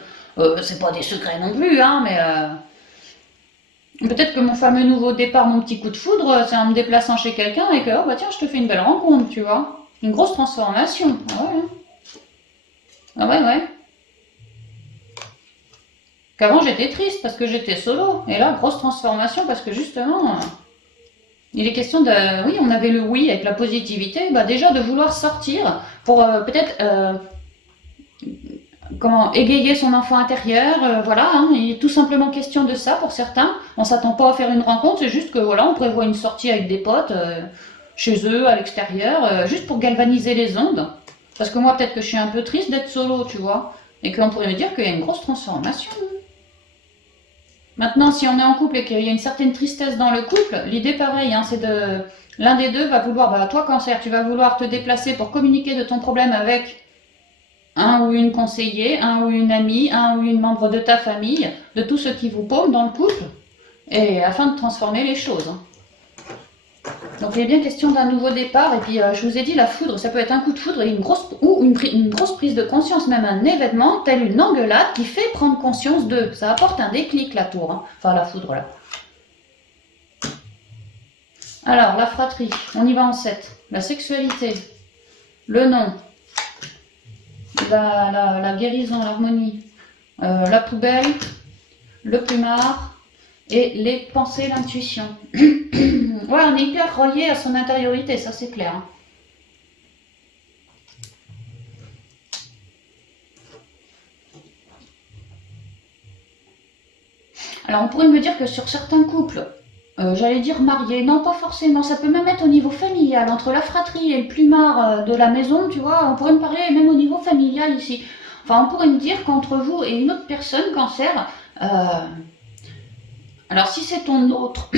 C'est pas des secrets non plus, hein, mais peut-être que mon fameux nouveau départ, mon petit coup de foudre, c'est en me déplaçant chez quelqu'un et que, oh bah tiens, je te fais une belle rencontre, tu vois. Une grosse transformation. Ah ouais, hein. Ah ouais, ouais. Qu'avant j'étais triste parce que j'étais solo. Et là, grosse transformation parce que justement, il est question de... Oui, on avait le oui avec la positivité. Bah déjà de vouloir sortir pour peut-être... comment égayer son enfant intérieur, voilà, hein, il est tout simplement question de ça pour certains. On s'attend pas à faire une rencontre, c'est juste que voilà, on prévoit une sortie avec des potes, chez eux, à l'extérieur, juste pour galvaniser les ondes. Parce que moi, peut-être que je suis un peu triste d'être solo, tu vois, et qu'on pourrait me dire qu'il y a une grosse transformation. Maintenant, si on est en couple et qu'il y a une certaine tristesse dans le couple, l'idée pareil, hein, c'est de... L'un des deux va vouloir, bah toi cancer, tu vas vouloir te déplacer pour communiquer de ton problème avec un ou une conseiller, un ou une amie, un ou une membre de ta famille, de tout ce qui vous paume dans le couple, et afin de transformer les choses. Hein. Donc il est bien question d'un nouveau départ, et puis je vous ai dit, la foudre, ça peut être un coup de foudre et une grosse prise de conscience, même un événement, tel une engueulade qui fait prendre conscience d'eux. Ça apporte un déclic, la tour, hein. Enfin la foudre là. Alors, la fratrie, on y va en 7. La sexualité, le nom, la guérison, l'harmonie, la poubelle, le plumard et les pensées, l'intuition. Ouais, on est hyper relié à son intériorité, ça c'est clair. Hein. Alors on pourrait me dire que sur certains couples, j'allais dire mariés, non pas forcément, ça peut même être au niveau familial, entre la fratrie et le plumard de la maison, tu vois, on pourrait me parler même au niveau familial ici. Enfin, on pourrait me dire qu'entre vous et une autre personne, cancer, alors si c'est ton autre,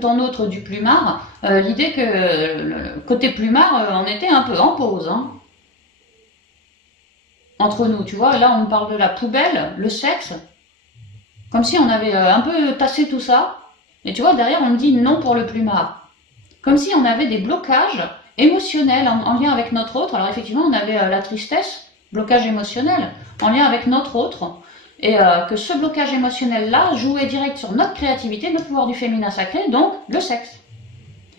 ton autre du plumard, l'idée que le côté plumard, on était un peu en pause, hein, entre nous, tu vois, là on parle de la poubelle, le sexe, comme si on avait un peu tassé tout ça, et tu vois, derrière on me dit non pour le plumard. Comme si on avait des blocages émotionnels en lien avec notre autre. Alors effectivement, on avait la tristesse, blocage émotionnel, en lien avec notre autre, et que ce blocage émotionnel-là jouait direct sur notre créativité, notre pouvoir du féminin sacré, donc le sexe.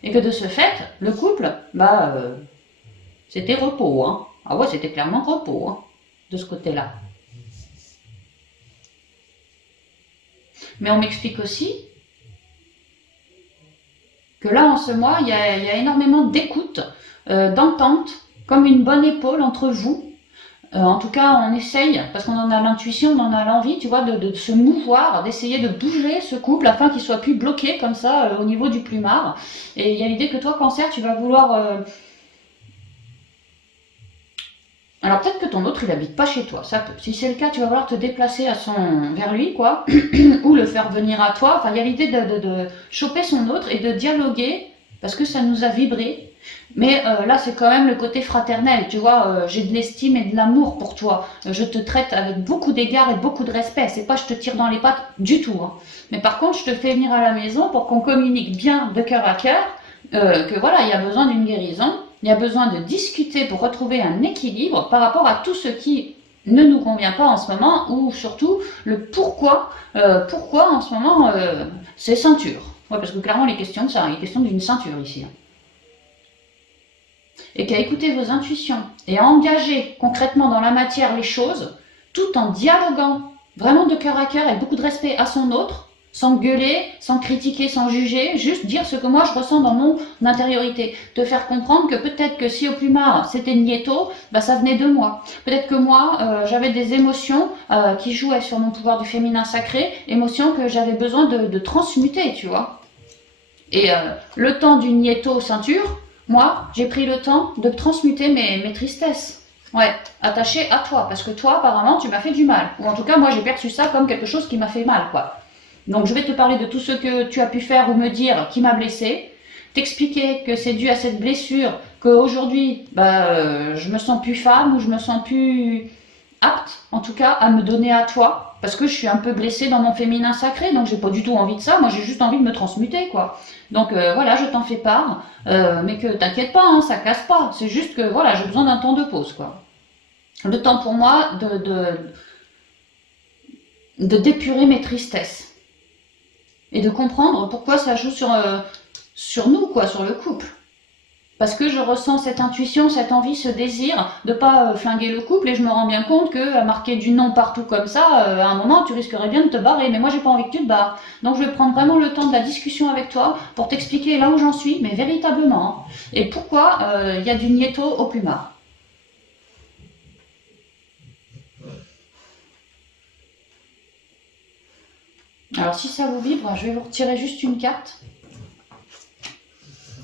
Et que de ce fait, le couple, c'était repos, hein. Ah ouais, c'était clairement repos, hein, de ce côté-là. Mais on m'explique aussi que là, en ce mois, il y a énormément d'écoute, d'entente, comme une bonne épaule entre vous. En tout cas, on essaye, parce qu'on en a l'intuition, on en a l'envie, tu vois, de se mouvoir, d'essayer de bouger ce couple afin qu'il soit plus bloqué comme ça au niveau du plumard. Et il y a l'idée que toi, cancer, tu vas vouloir... Alors peut-être que ton autre, il habite pas chez toi, ça peut. Si c'est le cas, tu vas vouloir te déplacer vers lui, quoi, ou le faire venir à toi. Enfin, il y a l'idée de choper son autre et de dialoguer, parce que ça nous a vibré. Mais là, c'est quand même le côté fraternel, tu vois, j'ai de l'estime et de l'amour pour toi. Je te traite avec beaucoup d'égard et beaucoup de respect. C'est pas je te tire dans les pattes du tout, hein. Mais par contre, je te fais venir à la maison pour qu'on communique bien de cœur à cœur, que voilà, il y a besoin d'une guérison. Il y a besoin de discuter pour retrouver un équilibre par rapport à tout ce qui ne nous convient pas en ce moment, ou surtout le pourquoi en ce moment ces ceintures. Ouais, parce que clairement, les questions de ça, il est question d'une ceinture ici. Et qu'à écouter vos intuitions et à engager concrètement dans la matière les choses, tout en dialoguant vraiment de cœur à cœur avec beaucoup de respect à son autre, sans gueuler, sans critiquer, sans juger, juste dire ce que moi je ressens dans mon intériorité. Te faire comprendre que peut-être que si au plumard c'était Nieto, ça venait de moi. Peut-être que moi j'avais des émotions qui jouaient sur mon pouvoir du féminin sacré, émotions que j'avais besoin de transmuter, tu vois. Et le temps du Nieto ceinture, moi j'ai pris le temps de transmuter mes tristesses. Ouais, attachées à toi, parce que toi apparemment tu m'as fait du mal. Ou en tout cas moi j'ai perçu ça comme quelque chose qui m'a fait mal, quoi. Donc je vais te parler de tout ce que tu as pu faire ou me dire qui m'a blessé, t'expliquer que c'est dû à cette blessure qu'aujourd'hui je me sens plus femme ou je me sens plus apte en tout cas à me donner à toi parce que je suis un peu blessée dans mon féminin sacré, donc j'ai pas du tout envie de ça, moi j'ai juste envie de me transmuter, quoi. Donc voilà, je t'en fais part, mais que t'inquiète pas, hein, ça casse pas, c'est juste que voilà, j'ai besoin d'un temps de pause, quoi. Le temps pour moi de d'épurer mes tristesses et de comprendre pourquoi ça joue sur nous, quoi, sur le couple. Parce que je ressens cette intuition, cette envie, ce désir de pas flinguer le couple, et je me rends bien compte que à marquer du non partout comme ça, à un moment tu risquerais bien de te barrer, mais moi j'ai pas envie que tu te barres. Donc je vais prendre vraiment le temps de la discussion avec toi pour t'expliquer là où j'en suis, mais véritablement, et pourquoi il y a du Nieto au plumard. Alors si ça vous vibre, je vais vous retirer juste une carte.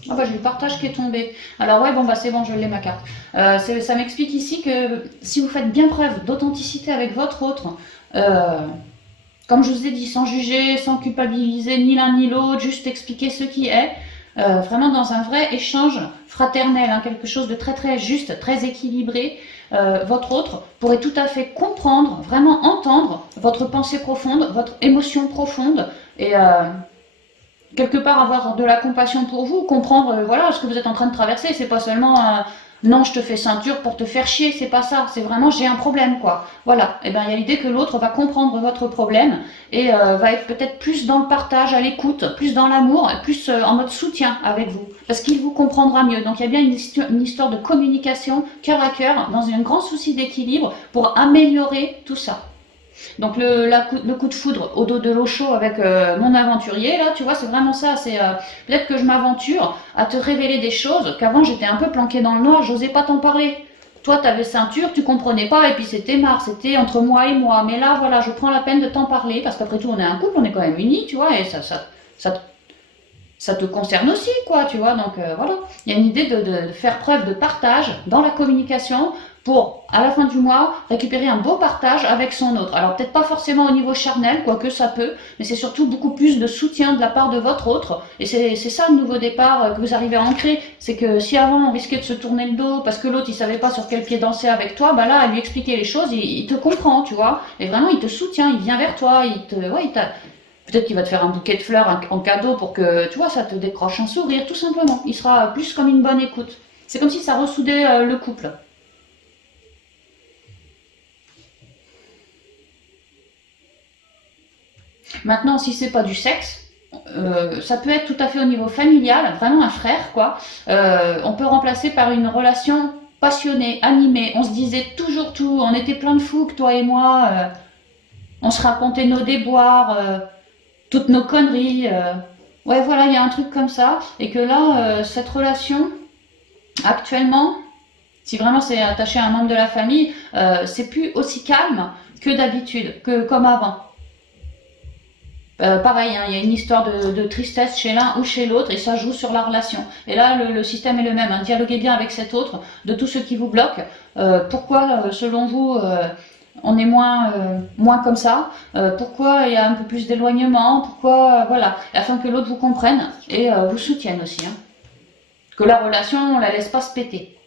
Ah j'ai le partage qui est tombé. Alors ouais, c'est bon, je l'ai ma carte. Ça m'explique ici que si vous faites bien preuve d'authenticité avec votre autre, comme je vous ai dit, sans juger, sans culpabiliser ni l'un ni l'autre, juste expliquer ce qui est, vraiment dans un vrai échange fraternel, hein, quelque chose de très très juste, très équilibré, votre autre pourrait tout à fait comprendre, vraiment entendre votre pensée profonde, votre émotion profonde, et quelque part avoir de la compassion pour vous, comprendre voilà ce que vous êtes en train de traverser. C'est pas seulement non je te fais ceinture pour te faire chier, c'est pas ça, c'est vraiment j'ai un problème, quoi. Voilà, et il y a l'idée que l'autre va comprendre votre problème et va être peut-être plus dans le partage, à l'écoute, plus dans l'amour, plus en mode soutien avec vous, parce qu'il vous comprendra mieux. Donc il y a bien une histoire de communication cœur à cœur, dans un grand souci d'équilibre pour améliorer tout ça. Donc le coup de foudre au dos de l'eau chaud avec mon aventurier, là, tu vois, c'est vraiment ça. C'est peut-être que je m'aventure à te révéler des choses qu'avant j'étais un peu planquée dans le noir, j'osais pas t'en parler. toi, tu avais ceinture, tu comprenais pas, et puis c'était marre, c'était entre moi et moi. Mais là, voilà, je prends la peine de t'en parler, parce qu'après tout, on est un couple, on est quand même unis, tu vois, et ça, ça te concerne aussi, quoi, tu vois. Donc voilà, il y a une idée de faire preuve de partage dans la communication pour, à la fin du mois, récupérer un beau partage avec son autre. Alors peut-être pas forcément au niveau charnel, quoique ça peut, mais c'est surtout beaucoup plus de soutien de la part de votre autre. Et c'est ça le nouveau départ que vous arrivez à ancrer. C'est que si avant on risquait de se tourner le dos parce que l'autre il savait pas sur quel pied danser avec toi, bah là, à lui expliquer les choses, il te comprend, tu vois. Et vraiment, il te soutient, il vient vers toi, peut-être qu'il va te faire un bouquet de fleurs en cadeau pour que, tu vois, ça te décroche un sourire, tout simplement. Il sera plus comme une bonne écoute. C'est comme si ça ressoudait le couple. Maintenant, si c'est pas du sexe, ça peut être tout à fait au niveau familial, vraiment un frère, quoi. On peut remplacer par une relation passionnée, animée. On se disait toujours tout, on était plein de fougue, toi et moi. On se racontait nos déboires, toutes nos conneries. Ouais, voilà, il y a un truc comme ça. Et que là, cette relation, actuellement, si vraiment c'est attaché à un membre de la famille, c'est plus aussi calme que d'habitude, que comme avant. Pareil, hein, il y a une histoire de tristesse chez l'un ou chez l'autre et ça joue sur la relation. Et là, le système est le même. Hein. Dialoguez bien avec cet autre de tout ce qui vous bloque. Pourquoi, selon vous, on est moins comme ça pourquoi il y a un peu plus d'éloignement, pourquoi, voilà, afin que l'autre vous comprenne et vous soutienne aussi. Hein. Que la relation, on la laisse pas se péter.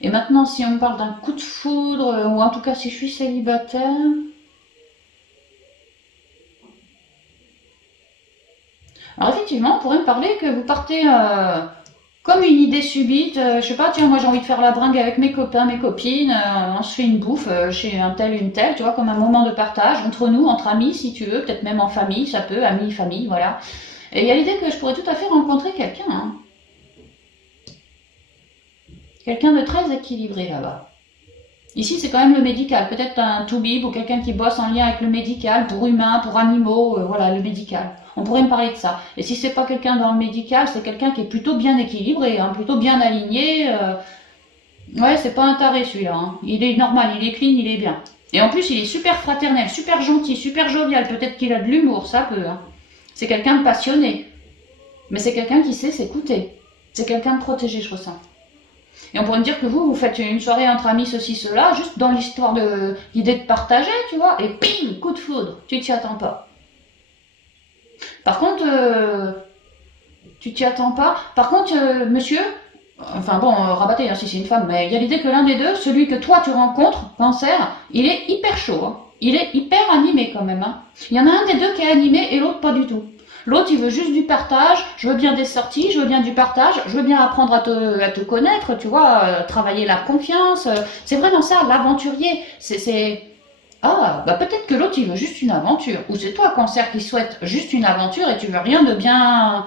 Et maintenant, si on parle d'un coup de foudre, ou en tout cas si je suis célibataire... Alors effectivement, on pourrait me parler que vous partez comme une idée subite, je sais pas, tiens, moi j'ai envie de faire la bringue avec mes copains, mes copines, on se fait une bouffe chez un tel, une telle, tu vois, comme un moment de partage entre nous, entre amis si tu veux, peut-être même en famille, ça peut, amis, famille, voilà. Et il y a l'idée que je pourrais tout à fait rencontrer quelqu'un, hein. Quelqu'un de très équilibré là-bas. Ici, c'est quand même le médical. Peut-être un toubib ou quelqu'un qui bosse en lien avec le médical, pour humains, pour animaux, voilà, le médical. On pourrait me parler de ça. Et si c'est pas quelqu'un dans le médical, c'est quelqu'un qui est plutôt bien équilibré, hein, plutôt bien aligné. Ouais, c'est pas un taré celui-là. Hein. Il est normal, il est clean, il est bien. Et en plus, il est super fraternel, super gentil, super jovial. Peut-être qu'il a de l'humour, ça peut. Hein. C'est quelqu'un de passionné. Mais c'est quelqu'un qui sait s'écouter. C'est quelqu'un de protégé, je ressens. Et on pourrait me dire que vous faites une soirée entre amis, ceci, cela, juste dans l'histoire de l'idée de partager, tu vois, et ping, coup de foudre, tu t'y attends pas. Par contre, tu t'y attends pas. Par contre, monsieur, enfin bon, rabattez hein, si c'est une femme, mais il y a l'idée que l'un des deux, celui que toi tu rencontres, cancer, il est hyper chaud. Hein. Il est hyper animé quand même. Hein. Il y en a un des deux qui est animé et l'autre pas du tout. L'autre, il veut juste du partage, je veux bien des sorties, je veux bien du partage, je veux bien apprendre à te connaître, tu vois, travailler la confiance. C'est vraiment ça, l'aventurier. Ah, bah peut-être que l'autre, il veut juste une aventure. Ou c'est toi, cancer, qui souhaite juste une aventure et tu veux rien de bien...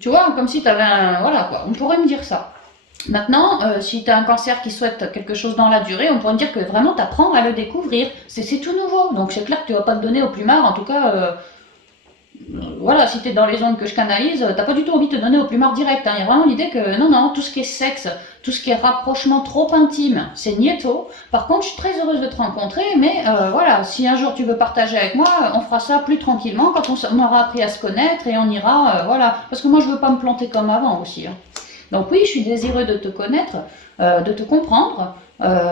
Tu vois, comme si tu avais un... Voilà, quoi. On pourrait me dire ça. Maintenant, si tu as un cancer qui souhaite quelque chose dans la durée, on pourrait me dire que vraiment, tu apprends à le découvrir. C'est tout nouveau. Donc c'est clair que tu vas pas te donner au plumard, en tout cas... voilà, si tu es dans les zones que je canalise, t'as pas du tout envie de te donner au plumard direct. Hein. Il y a vraiment l'idée que non, tout ce qui est sexe, tout ce qui est rapprochement trop intime, c'est nietto. Par contre, je suis très heureuse de te rencontrer, mais voilà, si un jour tu veux partager avec moi, on fera ça plus tranquillement quand on aura appris à se connaître et on ira, voilà. Parce que moi, je veux pas me planter comme avant aussi. Hein. Donc oui, je suis désireux de te connaître, de te comprendre.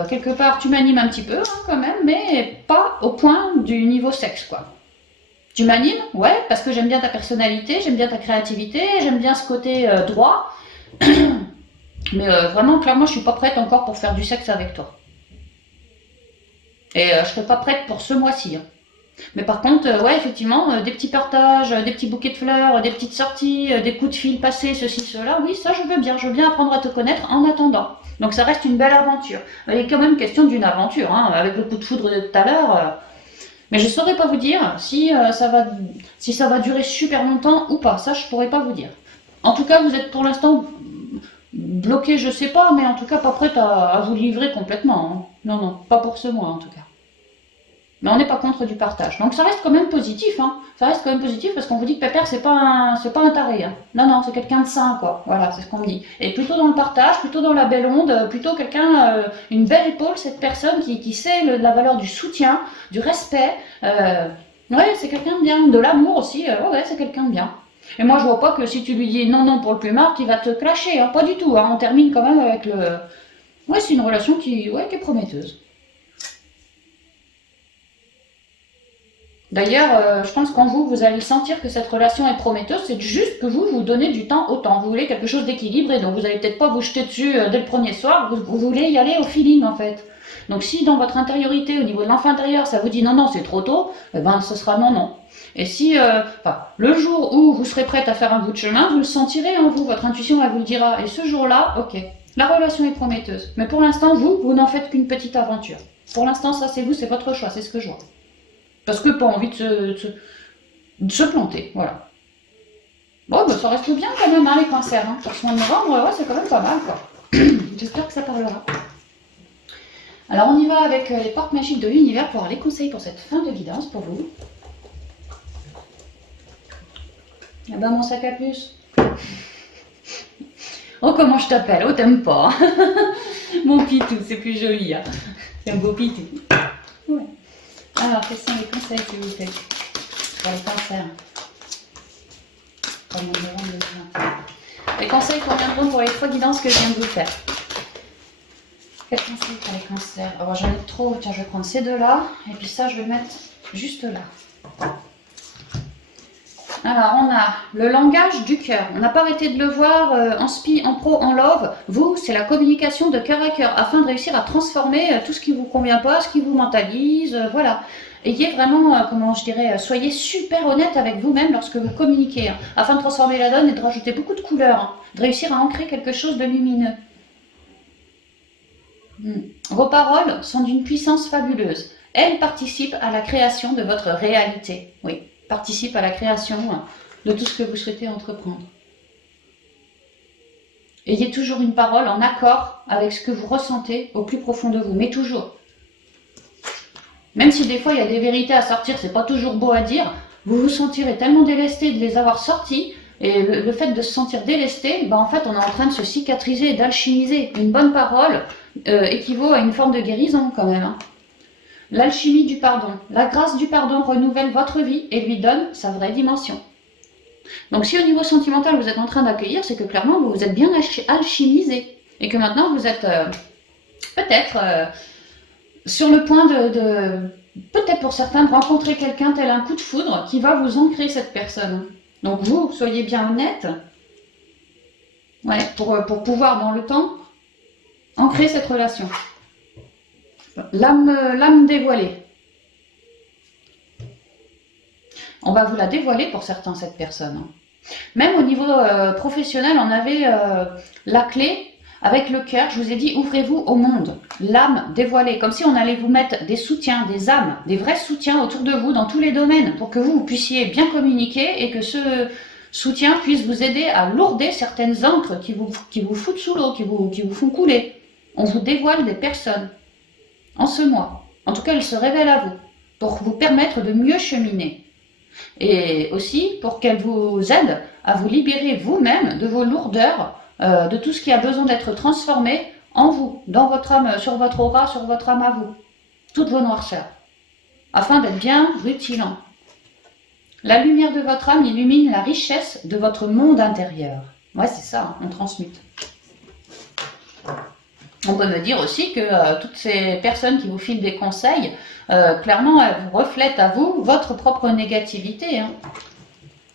Quelque part, tu m'animes un petit peu hein, quand même, mais pas au point du niveau sexe, quoi. Tu m'animes? Ouais, parce que j'aime bien ta personnalité, j'aime bien ta créativité, j'aime bien ce côté droit. Mais vraiment, clairement, je suis pas prête encore pour faire du sexe avec toi. Et je serai pas prête pour ce mois-ci. Hein. Mais par contre, ouais, effectivement, des petits partages, des petits bouquets de fleurs, des petites sorties, des coups de fil passés, ceci, cela, oui, ça je veux bien apprendre à te connaître en attendant. Donc ça reste une belle aventure. Il est quand même question d'une aventure, hein, avec le coup de foudre de tout à l'heure. Mais je ne saurais pas vous dire si ça va durer super longtemps ou pas. Ça, je ne pourrais pas vous dire. En tout cas, vous êtes pour l'instant bloqué, je ne sais pas, mais en tout cas pas prête à vous livrer complètement. Hein. Non, pas pour ce mois en tout cas. Mais on n'est pas contre du partage. Donc ça reste quand même positif, hein. Ça reste quand même positif parce qu'on vous dit que Pépère, c'est pas un taré, hein. Non, non, c'est quelqu'un de sain, quoi. Voilà, c'est ce qu'on me dit. Et plutôt dans le partage, plutôt dans la belle onde, plutôt quelqu'un, une belle épaule, cette personne qui sait la valeur du soutien, du respect. Ouais, c'est quelqu'un de bien. De l'amour aussi, ouais, c'est quelqu'un de bien. Et moi, je vois pas que si tu lui dis non, non pour le plumard, il va te clasher, hein. Pas du tout, hein. On termine quand même avec le... Ouais, c'est une relation qui est prometteuse. D'ailleurs, je pense qu'en vous, vous allez sentir que cette relation est prometteuse, c'est juste que vous donnez du temps au temps. Vous voulez quelque chose d'équilibré, donc vous n'allez peut-être pas vous jeter dessus dès le premier soir, vous voulez y aller au feeling en fait. Donc si dans votre intériorité, au niveau de l'enfant intérieur, ça vous dit non, non, c'est trop tôt, eh ben ce sera non, non. Et si, le jour où vous serez prête à faire un bout de chemin, vous le sentirez en vous, votre intuition elle vous le dira. Et ce jour-là, ok, la relation est prometteuse. Mais pour l'instant, vous n'en faites qu'une petite aventure. Pour l'instant, ça c'est vous, c'est votre choix, c'est ce que je vois. Parce que pas envie de se planter, voilà. Bon, bah, ça reste bien quand même, hein, les cancers. Hein. Pour ce mois de novembre, ouais, c'est quand même pas mal, quoi. J'espère que ça parlera. Alors, on y va avec les portes magiques de l'univers pour avoir les conseils pour cette fin de guidance pour vous. Ah ben, mon sac à puce. Oh, comment je t'appelle? Oh, t'aimes pas. Mon pitou, c'est plus joli. Hein. C'est un beau pitou. Ouais. Alors, quels sont les conseils s'il vous plaît pour les cancers? Les conseils conviendront pour les 3 guidances que je viens de vous faire. Quels conseils pour les cancers? Alors, j'en ai trop. Tiens, je vais prendre ces deux-là. Et puis ça, je vais mettre juste là. Alors, on a le langage du cœur. On n'a pas arrêté de le voir en spi, en pro, en love. Vous, c'est la communication de cœur à cœur afin de réussir à transformer tout ce qui ne vous convient pas, ce qui vous mentalise. Voilà. Ayez vraiment, comment je dirais, soyez super honnête avec vous-même lorsque vous communiquez, hein, afin de transformer la donne et de rajouter beaucoup de couleurs, hein, de réussir à ancrer quelque chose de lumineux. Vos paroles sont d'une puissance fabuleuse. Elles participent à la création de votre réalité. Oui, participent à la création de tout ce que vous souhaitez entreprendre. Ayez toujours une parole en accord avec ce que vous ressentez au plus profond de vous, mais toujours. Même si des fois il y a des vérités à sortir, c'est pas toujours beau à dire, vous vous sentirez tellement délesté de les avoir sorties, et le fait de se sentir délesté, en fait on est en train de se cicatriser et d'alchimiser. Une bonne parole équivaut à une forme de guérison quand même. Hein. L'alchimie du pardon. La grâce du pardon renouvelle votre vie et lui donne sa vraie dimension. Donc si au niveau sentimental vous êtes en train d'accueillir, c'est que clairement vous vous êtes bien alchimisé, et que maintenant vous êtes peut-être... sur le point peut-être pour certains, de rencontrer quelqu'un tel un coup de foudre qui va vous ancrer cette personne. Donc vous, soyez bien honnête, ouais, pour pouvoir dans le temps ancrer cette relation. L'âme dévoilée. On va vous la dévoiler pour certains, cette personne. Même au niveau professionnel, on avait la clé. Avec le cœur, je vous ai dit, ouvrez-vous au monde, l'âme dévoilée, comme si on allait vous mettre des soutiens, des âmes, des vrais soutiens autour de vous dans tous les domaines, pour que vous puissiez bien communiquer et que ce soutien puisse vous aider à lourder certaines encres qui vous foutent sous l'eau, qui vous font couler. On vous dévoile des personnes en ce mois. En tout cas, elles se révèlent à vous, pour vous permettre de mieux cheminer. Et aussi pour qu'elles vous aident à vous libérer vous-même de vos lourdeurs, de tout ce qui a besoin d'être transformé en vous, dans votre âme, sur votre aura, sur votre âme à vous, toutes vos noirceurs, afin d'être bien rutilant. La lumière de votre âme illumine la richesse de votre monde intérieur. Ouais, c'est ça, hein, on transmute. On peut me dire aussi que toutes ces personnes qui vous filent des conseils, clairement, elles vous reflètent à vous votre propre négativité. Hein.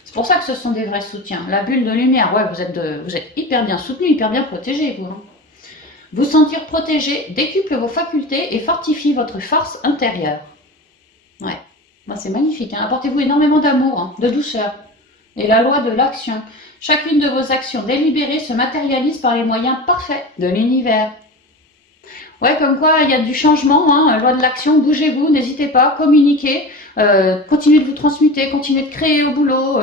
C'est pour ça que ce sont des vrais soutiens. La bulle de lumière, ouais, vous êtes hyper bien soutenu, hyper bien protégé, vous. Hein. Vous sentir protégé décuple vos facultés et fortifie votre force intérieure. Ouais, c'est magnifique. Hein. Apportez-vous énormément d'amour, hein, de douceur. Et la loi de l'action. Chacune de vos actions délibérées se matérialise par les moyens parfaits de l'univers. Ouais, comme quoi il y a du changement, hein, loi de l'action, bougez-vous, n'hésitez pas, communiquez, continuez de vous transmuter, continuez de créer au boulot.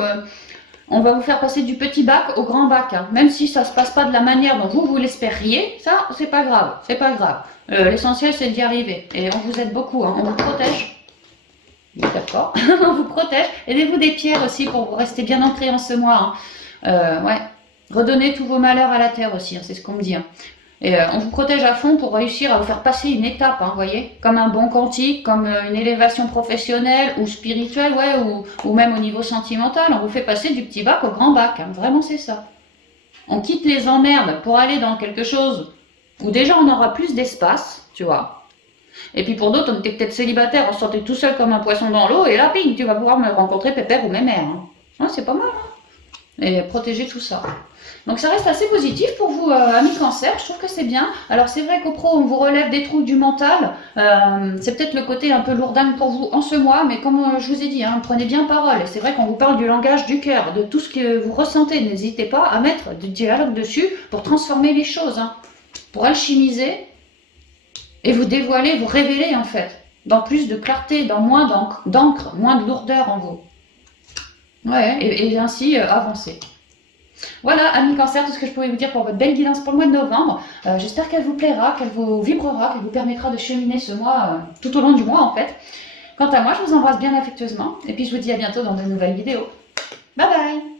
On va vous faire passer du petit bac au grand bac, hein. Même si ça ne se passe pas de la manière dont vous l'espériez, ça c'est pas grave, c'est pas grave. L'essentiel c'est d'y arriver et on vous aide beaucoup, hein, on vous protège. D'accord. On vous protège. Aidez-vous des pierres aussi pour vous rester bien ancré en ce mois. Hein. Ouais. Redonnez tous vos malheurs à la terre aussi, hein, c'est ce qu'on me dit. Hein. Et on vous protège à fond pour réussir à vous faire passer une étape, hein, voyez, comme un bon cantique, comme une élévation professionnelle ou spirituelle, ouais, ou même au niveau sentimental. On vous fait passer du petit bac au grand bac, hein, vraiment c'est ça. On quitte les emmerdes pour aller dans quelque chose où déjà on aura plus d'espace, tu vois. Et puis pour d'autres, on était peut-être célibataire, on se sentait tout seul comme un poisson dans l'eau, et là, ping, tu vas pouvoir me rencontrer pépère ou mémère. Hein. Ouais, c'est pas mal, hein. Et protéger tout ça. Donc ça reste assez positif pour vous, amis cancer, je trouve que c'est bien. Alors c'est vrai qu'au pro, on vous relève des troubles du mental, c'est peut-être le côté un peu lourdingue pour vous en ce mois, mais comme je vous ai dit, hein, prenez bien parole. Et c'est vrai qu'on vous parle du langage du cœur, de tout ce que vous ressentez. N'hésitez pas à mettre du dialogue dessus pour transformer les choses, hein, pour alchimiser et vous dévoiler, vous révéler en fait, dans plus de clarté, dans moins d'encre, moins de lourdeur en vous. Ouais, et ainsi avancer. Voilà, amis cancer, tout ce que je pouvais vous dire pour votre belle guidance pour le mois de novembre. J'espère qu'elle vous plaira, qu'elle vous vibrera, qu'elle vous permettra de cheminer ce mois tout au long du mois en fait. Quant à moi, je vous embrasse bien affectueusement et puis je vous dis à bientôt dans de nouvelles vidéos. Bye bye!